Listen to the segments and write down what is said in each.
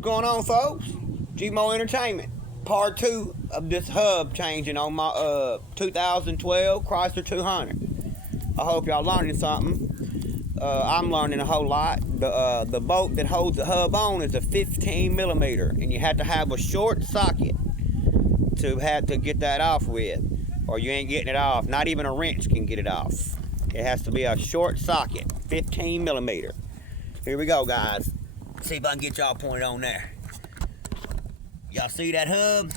What's going on, folks? Gmo Entertainment. Part 2 of this hub changing on my 2012 Chrysler 200. I hope y'all learning something. I'm learning a whole lot. The bolt that holds the hub on is a 15 millimeter, and you have to have a short socket to get that off with, or you ain't getting it off. Not even a wrench can get it off. It has to be a short socket, 15 millimeter. Here we go, guys. See if I can get y'all pointed on there. Y'all see that hub?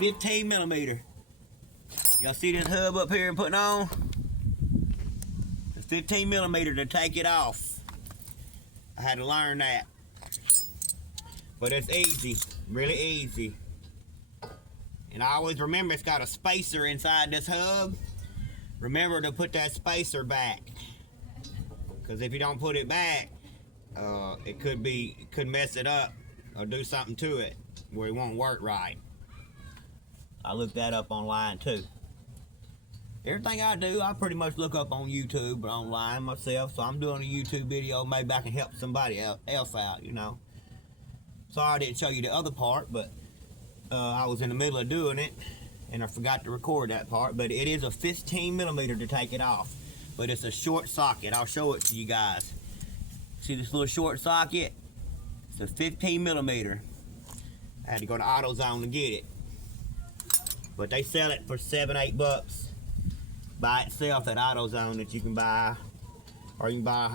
15 millimeter. Y'all see this hub up here and putting on? It's 15 millimeter to take it off. I had to learn that. But it's easy, really easy. And I always remember it's got a spacer inside this hub. Remember to put that spacer back, because if you don't put it back, it could mess it up or do something to it where it won't work right. I looked that up online too. Everything I do, I pretty much look up on YouTube or online myself. So I'm doing a YouTube video. Maybe I can help somebody else out, you know. Sorry I didn't show you the other part, but I was in the middle of doing it and I forgot to record that part. But it is a 15 millimeter to take it off, but it's a short socket. I'll show it to you guys. See this little short socket? It's a 15 millimeter. I had to go to AutoZone to get it, but they sell it for $7-8 by itself at AutoZone that you can buy, or you can buy a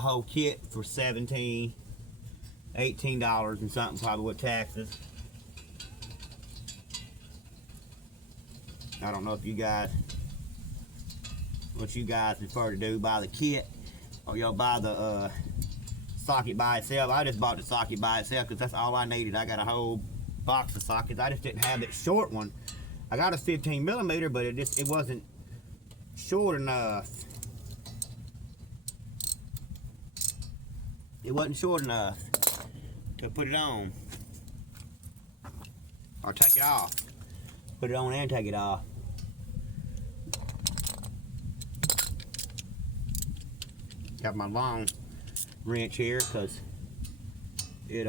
whole kit for $17, $18 and something, probably with taxes. I don't know if what you guys prefer to do, buy the kit or y'all buy the socket by itself. I just bought the socket by itself because that's all I needed. I got a whole box of sockets. I just didn't have that short one. I got a 15 millimeter, but it wasn't short enough. It wasn't short enough to put it on or take it off. Put it on and take it off. Got my long wrench here because it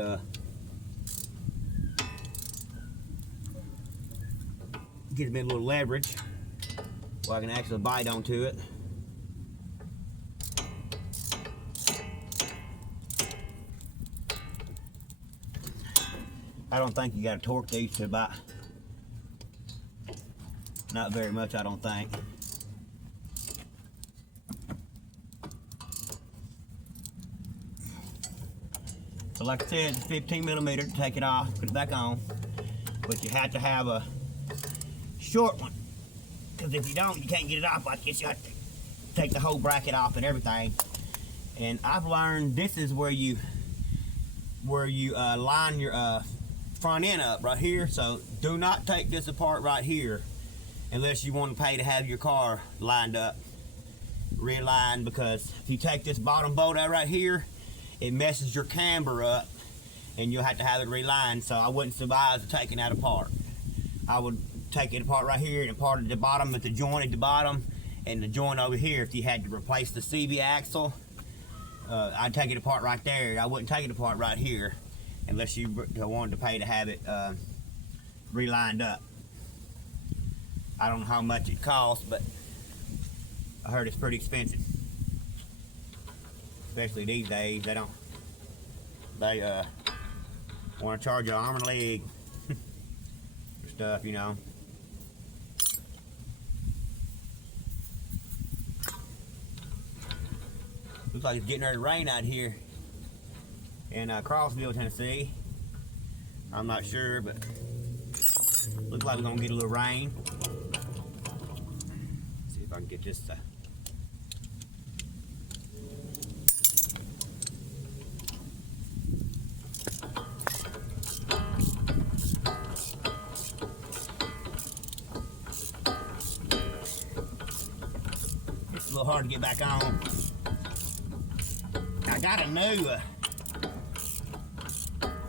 gives me a little leverage where I can actually bite onto it. I don't think you got to torque these to about, not very much, I don't think. So like I said, it's 15 millimeter to take it off, put it back on, but you have to have a short one, because if you don't, you can't get it off like this. You have to take the whole bracket off and everything. And I've learned this is where you line your front end up right here. So do not take this apart right here unless you want to pay to have your car lined up, realigned, because if you take this bottom bolt out right here, it messes your camber up and you'll have to have it relined. So I wouldn't advise taking that apart. I would take it apart right here and part of the bottom at the joint at the bottom, and the joint over here if you had to replace the CV axle. I'd take it apart right there. I wouldn't take it apart right here unless you wanted to pay to have it relined up. I don't know how much it costs, but I heard it's pretty expensive. Especially these days, they want to charge you an arm and a leg for stuff, you know. Looks like it's getting ready to rain out here in Crossville, Tennessee. I'm not sure, but looks like we're gonna get a little rain. Let's see if I can get this. It's a little hard to get back on. I got a new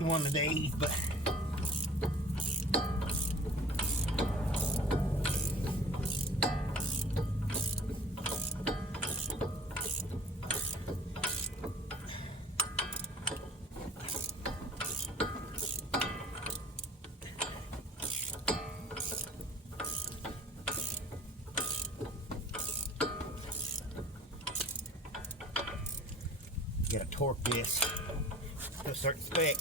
one of these, but Gotta torque this to a certain spec.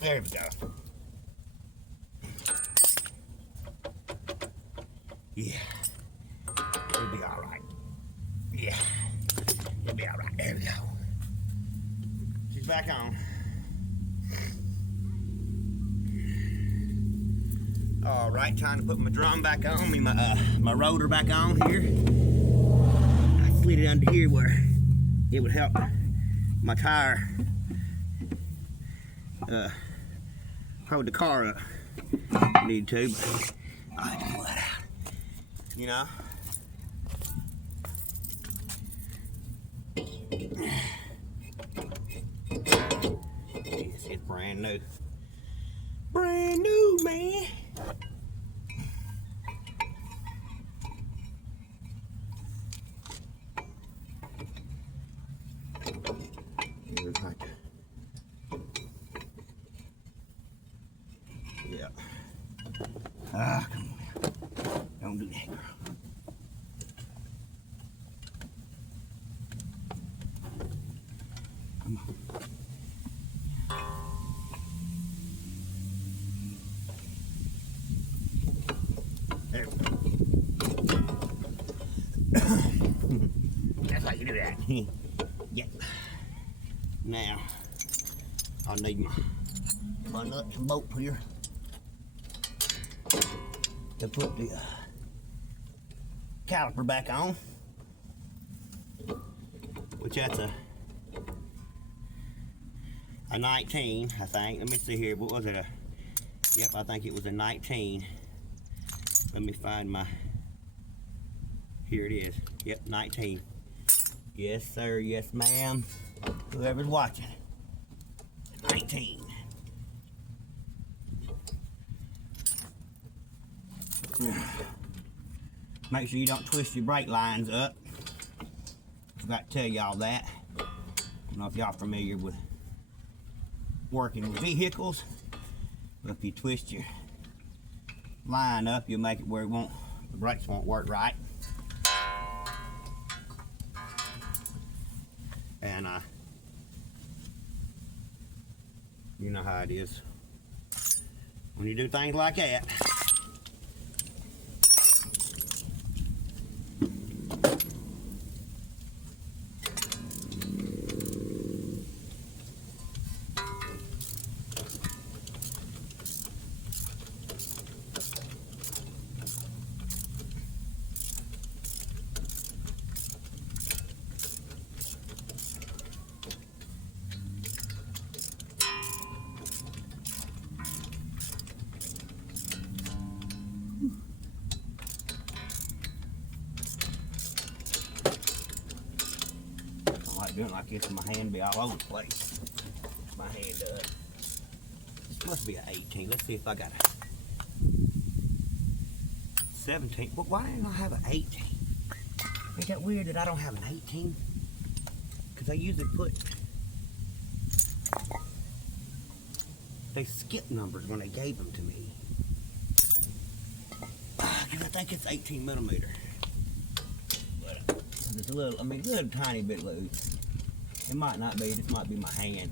There we go. Yeah. It'll be alright. Yeah. It'll be alright. There we go. She's back on. Alright, trying to put my drum back on, my rotor back on here. I slid it under here where it would help my tire hold the car up. I need to, but I have to pull that out. You know? It's brand new. Brand new, man. Yeah. Ah, come on. Don't do that, girl. Come on. There we go. That's how you do that. Yep. Now, I need my nuts and bolts here to put the caliper back on, which that's a 19, I think. Let me see here. What was it? Yep, I think it was a 19. Let me find my. Here it is. Yep, 19. Yes, sir. Yes, ma'am. Whoever's watching. 19. Make sure you don't twist your brake lines up. Forgot to tell y'all that. I don't know if y'all familiar with working with vehicles, but if you twist your line up, you'll make it where the brakes won't work right. And you know how it is when you do things like that. Doing like this, my hand be all over the place. My hand does. This must be an 18. Let's see if I got a 17. But why didn't I have an 18? Ain't that weird that I don't have an 18? Because I usually they skip numbers when they gave them to me. Because I think it's 18 millimeter. But it's a little, a little tiny bit loose. It might not be, this might be my hand.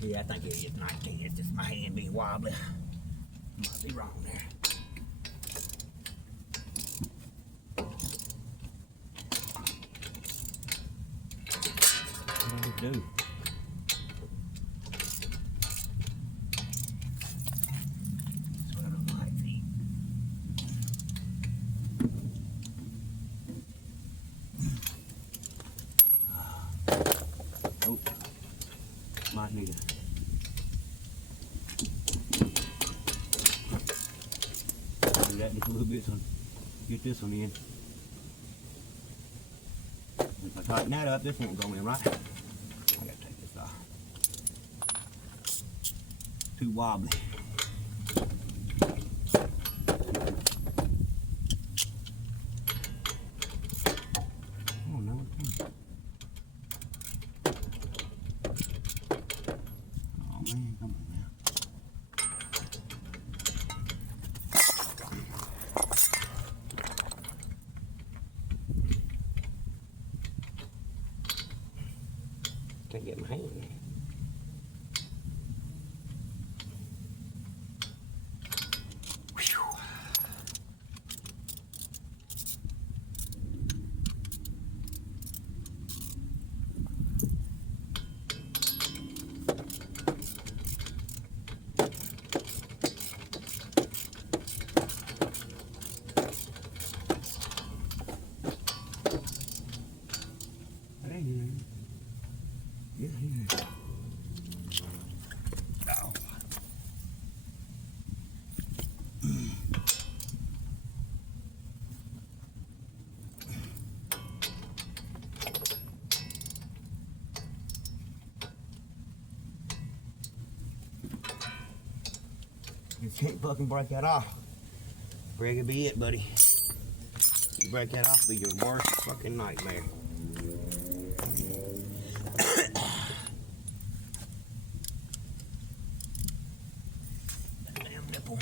Yeah, I think it is 19, it's just my hand being wobbly. Might be wrong there. What do we do? Might need it. Do that just a little bit, so get this one in. If I tighten that up, this won't go in right. I gotta take this off. Too wobbly. Oh no, it's fine. Man, come on now. Can't get my hand. You can't fucking break that off. Break it be it, buddy. You break that off, it'll be your worst fucking nightmare. Damn nipple.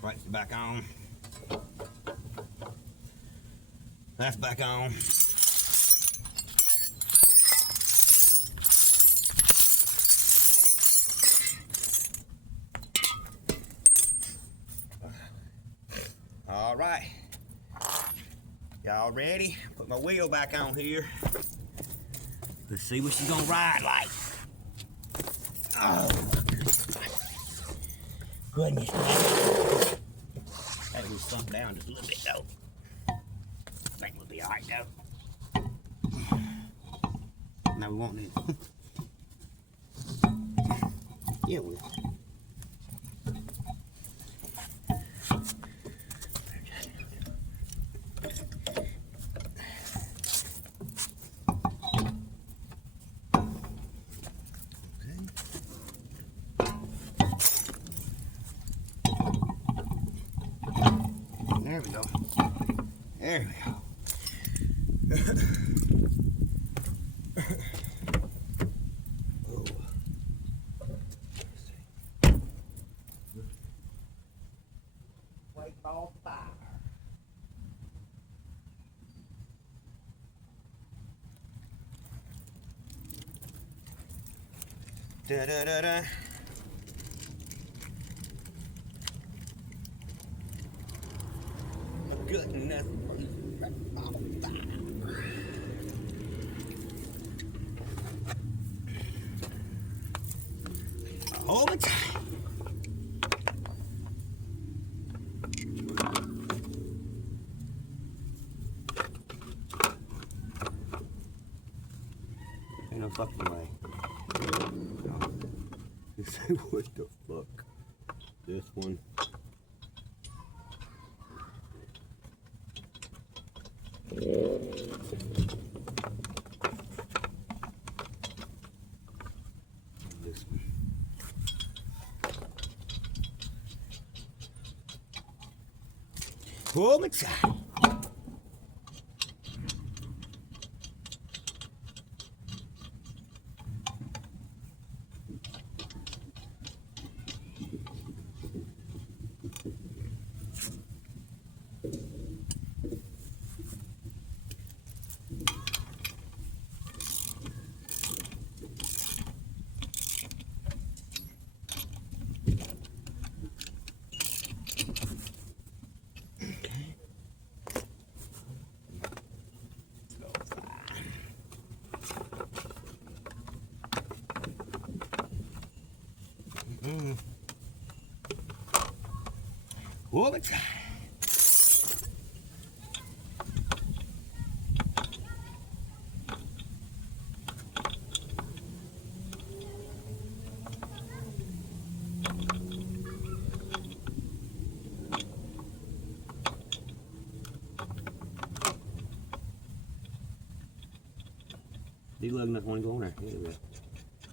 Brakes back on. That's back on. All right, y'all ready? Put my wheel back on here. Let's see what she's gonna ride like. Oh, goodness. That will slump down just a little bit though. I think we'll be all right though. No, we won't need it. Yeah, we will. There we go. There we go. Oh. Wait for fire. Da da da da. Goodness. Hold it tight. Ain't no fucking way. No. You say what the fuck? This one. This one. Pull me tight. Pull it tight. Đi lên là con gỗ này.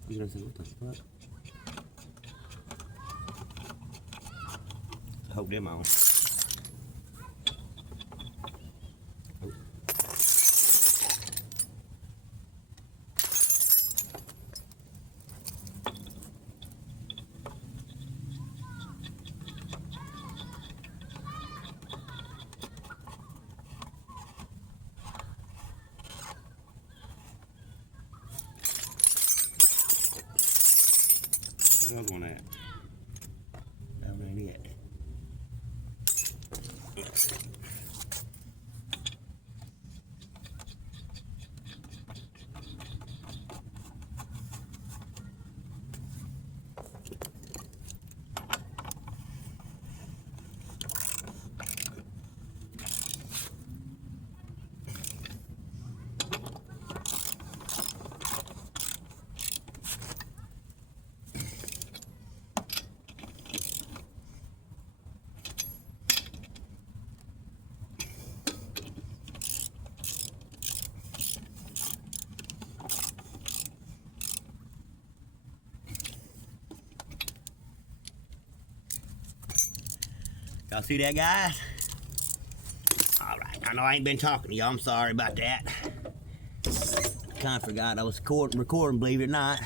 Đi lên xem what the fuck. Hold them on. Y'all see that, guys? All right, I know I ain't been talking to y'all. I'm sorry about that. Kind of forgot I was recording, believe it or not.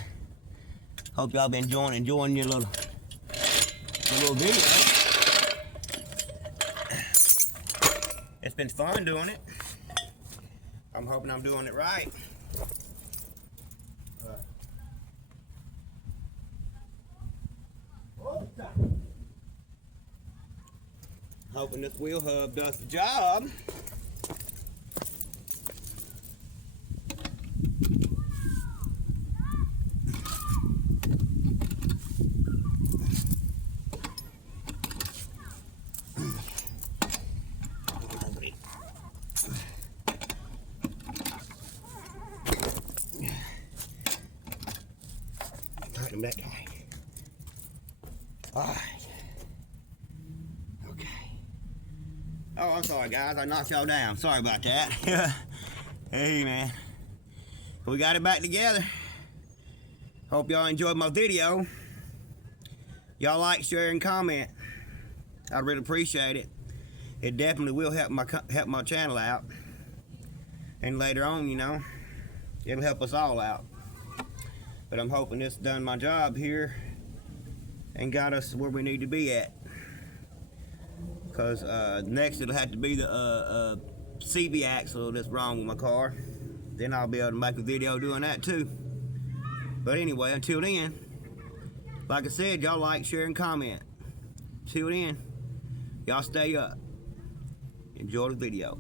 Hope y'all been enjoying your little video. It's been fun doing it. I'm hoping I'm doing it right. Hoping this wheel hub does the job. Tighten that tight. All right. Okay. Oh, I'm sorry, guys. I knocked y'all down. Sorry about that. Hey, man. We got it back together. Hope y'all enjoyed my video. Y'all like, share, and comment. I really appreciate it. It definitely will help my channel out. And later on, you know, it'll help us all out. But I'm hoping this done my job here and got us where we need to be at. Because next it'll have to be the CV axle that's wrong with my car. Then I'll be able to make a video doing that too. But anyway, until then, like I said, y'all like, share, and comment. Till then, y'all stay up. Enjoy the video.